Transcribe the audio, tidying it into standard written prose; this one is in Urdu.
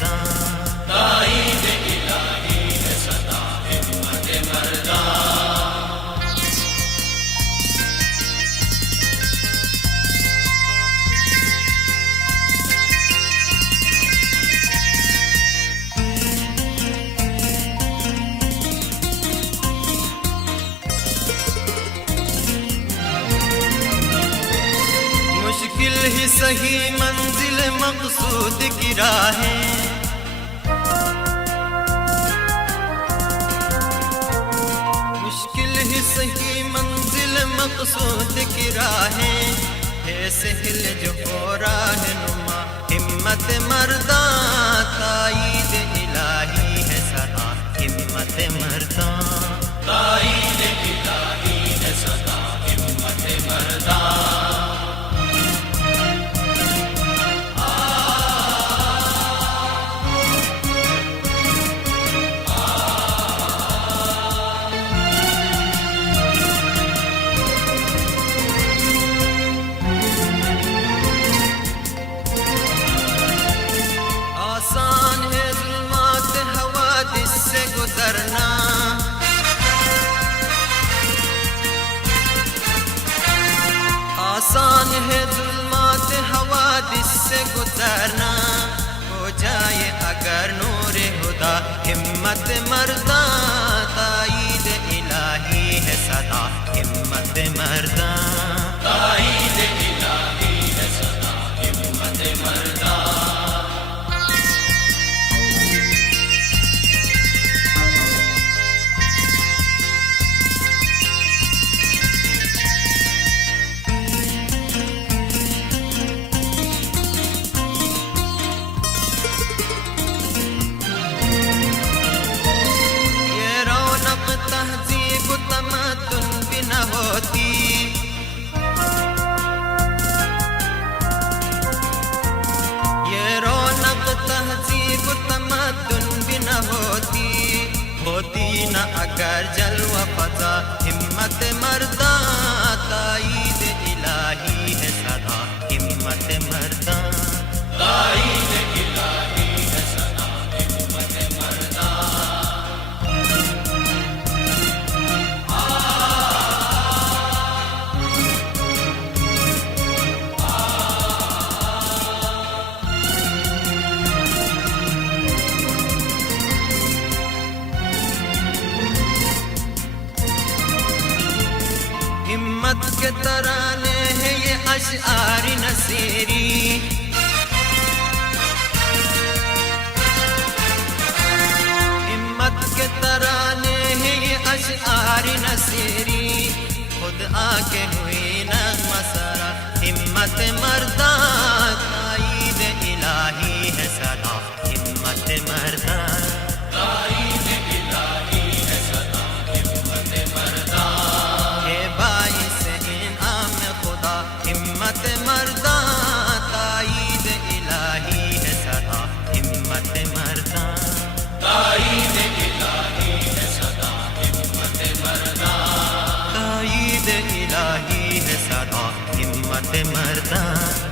مرداں، تائید الہی ہے صدا ہمت مرداں۔ مشکل ہی صحیح منزل مقصود کی راہیں، مشکل ہی صحیح منزل مقصود کی راہیں، ہے سہل جو ہو راہ نما ہمت مرداں، تائید الہی ہے صدا ہمت مرداں، تائید الہی ہے صدا ہمت مرداں۔ آسان ہے ظلمات حوادث سے گزرنا، آسان ہے ظلمات حوادث سے گزرنا، ہو جائے اگر نور خدا ہمت مرداں، تائید الہی ہے صدا ہمت مرداں، تائید الہی ہے صدا ہمت مرداں۔ تہذیب و تمدن بھی نہ ہوتی، یہ رونق تہذیب و تمدن بھی نہ ہوتی، ہوتی نہ اگر جلوہ فضا ہمت مرداں، تائید الہی ہے صدا ہمت مرداں، تائید الہی ہے صدا ہمت مرداں۔ ہمت کے ترانے ہیں یہ اشعار نصیری، ہمت کے ترانے ہیں یہ اشعار نصیری، خود آ کے ہوئی نغمہ سرا ہمت مرداں، تائید الہی ہے صدا ہمت مرداں، تائید الہی ہے صدا ہمت مرداں۔ ہمت مرداں، تائید الہی ہے صدا ہمت مرداں، تائید الہی ہے صدا ہمت مرداں، تائید الہی ہے صدا ہمت مرداں۔